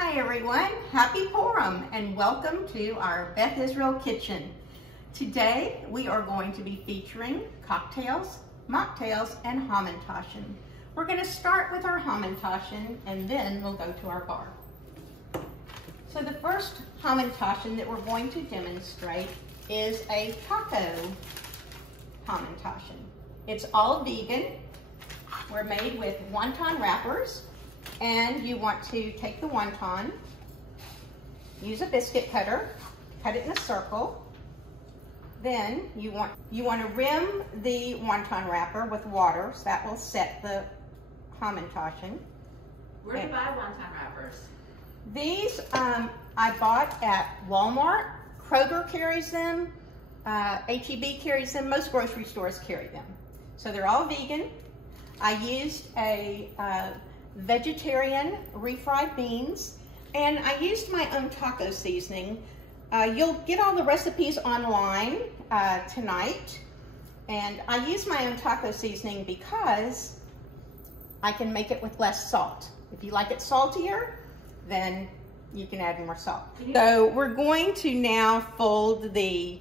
Hi everyone, happy Purim and welcome to our Beth Israel kitchen. Today we are going to be featuring cocktails, mocktails, and hamantaschen. We're going to start with our hamantaschen and then we'll go to our bar. So the first hamantaschen that we're going to demonstrate is a taco hamantaschen. It's all vegan. We're made with wonton wrappers. And you want to take the wonton, use a biscuit cutter, cut it in a circle. Then you want to rim the wonton wrapper with water, so that will set the hamantaschen. Where do you buy wonton wrappers? These I bought at Walmart. Kroger carries them. H-E-B carries them. Most grocery stores carry them. So they're all vegan. I used a vegetarian refried beans, and I used my own taco seasoning. You'll get all the recipes online tonight, and I use my own taco seasoning because I can make it with less salt. If you like it saltier, then you can add more salt. So we're going to now fold the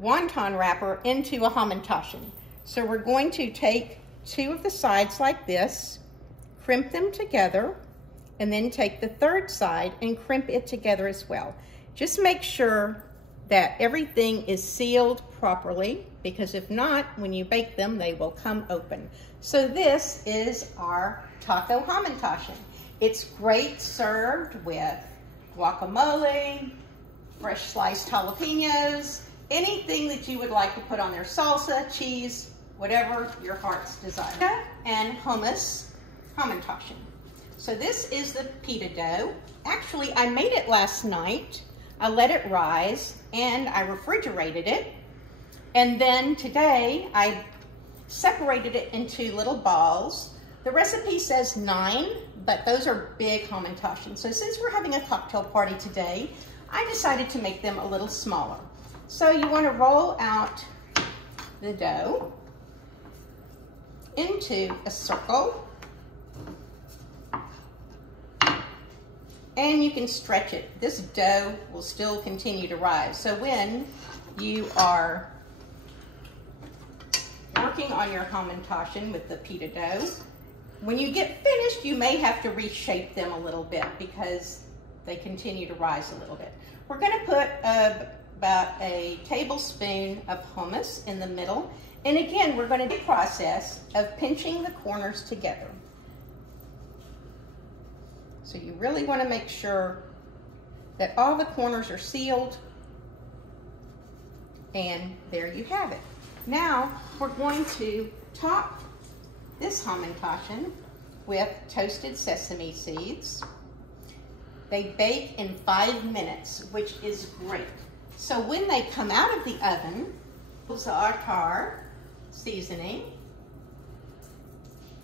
wonton wrapper into a hamantaschen. So we're going to take two of the sides like this, crimp them together, and then take the third side and crimp it together as well. Just make sure that everything is sealed properly, because if not, when you bake them, they will come open. So this is our taco hamantaschen. It's great served with guacamole, fresh sliced jalapenos, anything that you would like to put on there, salsa, cheese, whatever your heart's desire. And hummus hamantaschen. So this is the pita dough. Actually, I made it last night. I let it rise and I refrigerated it. And then today I separated it into little balls. The recipe says 9, but those are big hamantaschen. So since we're having a cocktail party today, I decided to make them a little smaller. So you want to roll out the dough into a circle, and you can stretch it. This dough will still continue to rise. So when you are working on your hamantaschen with the pita dough, when you get finished, you may have to reshape them a little bit because they continue to rise a little bit. We're going to put about a tablespoon of hummus in the middle. And again, we're going to do the process of pinching the corners together. So you really want to make sure that all the corners are sealed. And there you have it. Now we're going to top this hamantaschen with toasted sesame seeds. They bake in 5 minutes, which is great. So when they come out of the oven, za'atar seasoning.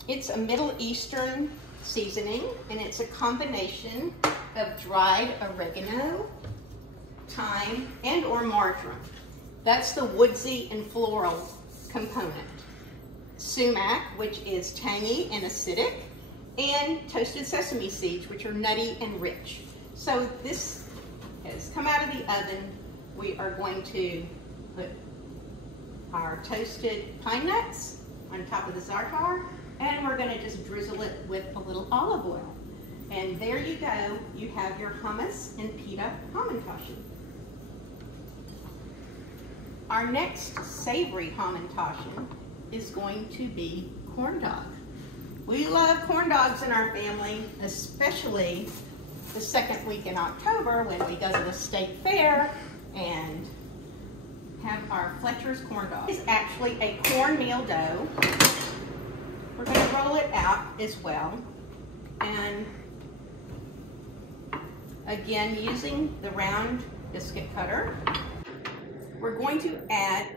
It's a Middle Eastern seasoning, and it's a combination of dried oregano, thyme, and or marjoram. That's the woodsy and floral component. Sumac, which is tangy and acidic, and toasted sesame seeds, which are nutty and rich. So this has come out of the oven. We are going to put our toasted pine nuts on top of the za'atar, and we're going to just drizzle it with a little olive oil. And there you go. You have your hummus and pita hamantaschen. Our next savory hamantaschen is going to be corn dog. We love corn dogs in our family, especially the second week in October when we go to the state fair and have our Fletcher's corn dog. It's actually a cornmeal dough. We're going to roll it out as well. And again, using the round biscuit cutter, we're going to add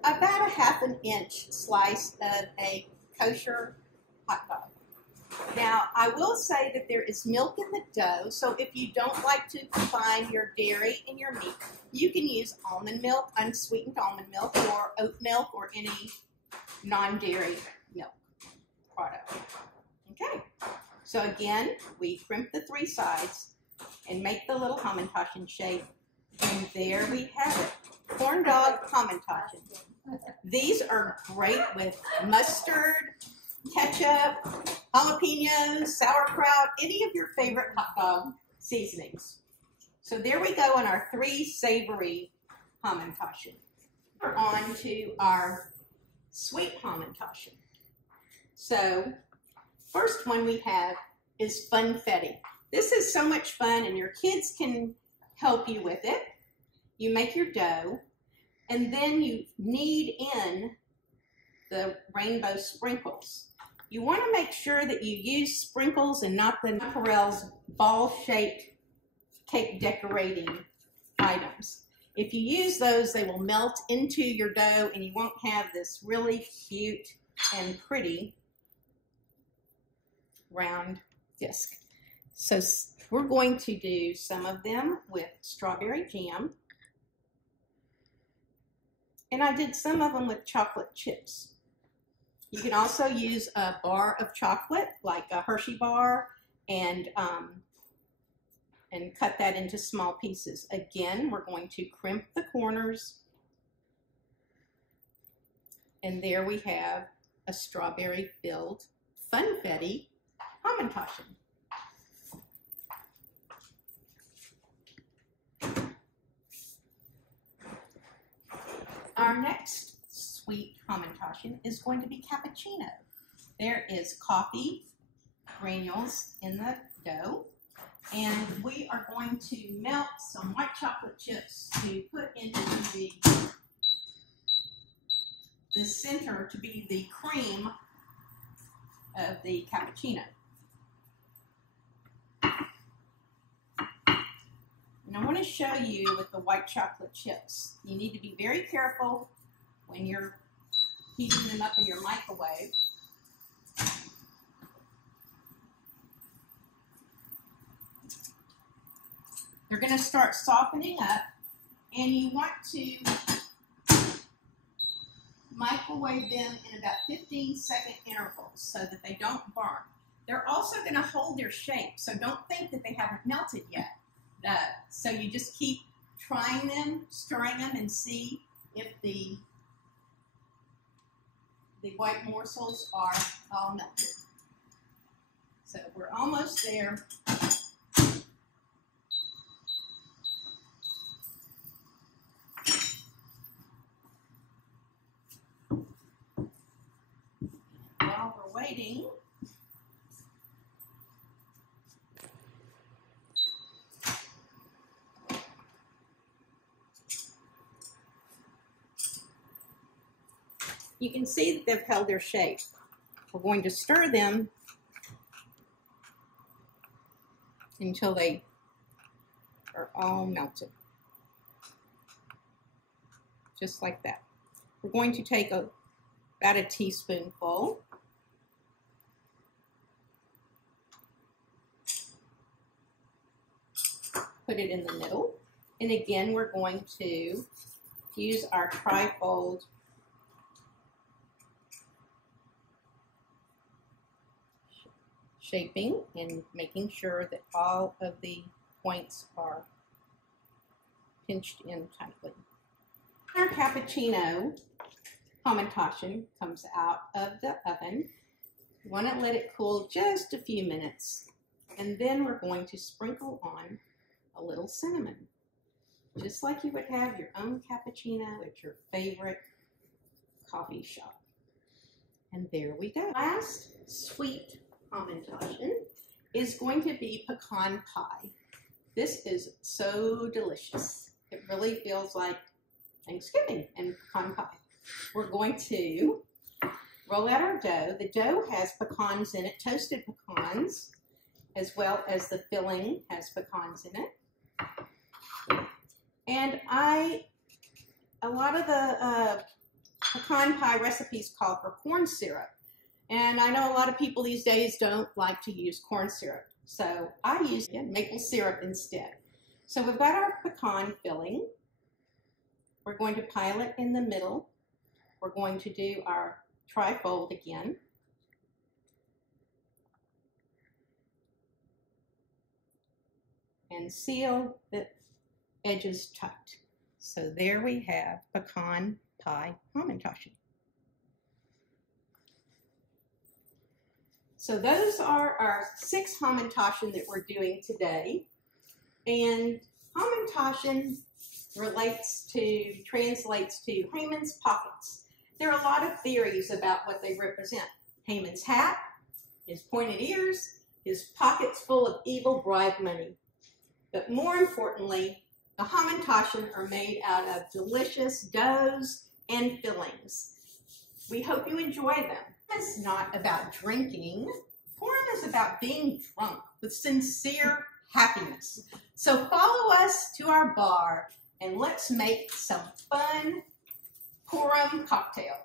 about a ½ inch slice of a kosher hot dog. Now, I will say that there is milk in the dough, so if you don't like to combine your dairy and your meat, you can use almond milk, unsweetened almond milk, or oat milk, or any non-dairy milk product. Okay, so again, we crimp the 3 sides, and make the little hamantaschen shape. And there we have it, corn dog hamantaschen. These are great with mustard, ketchup, jalapenos, sauerkraut, any of your favorite hot dog seasonings. So there we go on our 3 savory hamantaschen. We're on to our sweet hamantaschen. So first one we have is funfetti. This is so much fun, and your kids can help you with it. You make your dough, and then you knead in the rainbow sprinkles. You want to make sure that you use sprinkles and not the Nopperel's ball-shaped cake decorating items. If you use those, they will melt into your dough, and you won't have this really cute and pretty round disc. So we're going to do some of them with strawberry jam. And I did some of them with chocolate chips. You can also use a bar of chocolate, like a Hershey bar, and cut that into small pieces. Again, we're going to crimp the corners. And there we have a strawberry-filled funfetti hamantaschen. Our next sweet hamantaschen is going to be cappuccino. There is coffee granules in the dough, and we are going to melt some white chocolate chips to put into the center to be the cream of the cappuccino. And I want to show you with the white chocolate chips. You need to be very careful when you're heating them up in your microwave. They're going to start softening up, and you want to microwave them in about 15-second intervals so that they don't burn. They're also going to hold their shape, so don't think that they haven't melted yet. So you just keep trying them, stirring them, and see if the white morsels are all melted. So we're almost there. While we're waiting, you can see that they've held their shape. We're going to stir them until they are all melted. Just like that. We're going to take about a teaspoonful. Put it in the middle. And again, we're going to use our trifold shaping and making sure that all of the points are pinched in tightly. Our cappuccino hamantaschen comes out of the oven. You want to let it cool just a few minutes, and then we're going to sprinkle on a little cinnamon, just like you would have your own cappuccino at your favorite coffee shop. And there we go. Last sweet hamantaschen is going to be pecan pie. This is so delicious. It really feels like Thanksgiving and pecan pie. We're going to roll out our dough. The dough has pecans in it, toasted pecans, as well as the filling has pecans in it. And a lot of the pecan pie recipes call for corn syrup. And I know a lot of people these days don't like to use corn syrup. So I use maple syrup instead. So we've got our pecan filling. We're going to pile it in the middle. We're going to do our trifold again. and seal the edges tight. So there we have pecan pie hamantaschen. So those are our 6 hamantaschen that we're doing today. And hamantaschen translates to Haman's pockets. There are a lot of theories about what they represent. Haman's hat, his pointed ears, his pockets full of evil bribe money. But more importantly, the hamantaschen are made out of delicious doughs and fillings. We hope you enjoy them. It's not about drinking. Purim is about being drunk with sincere happiness. So follow us to our bar and let's make some fun Purim cocktails.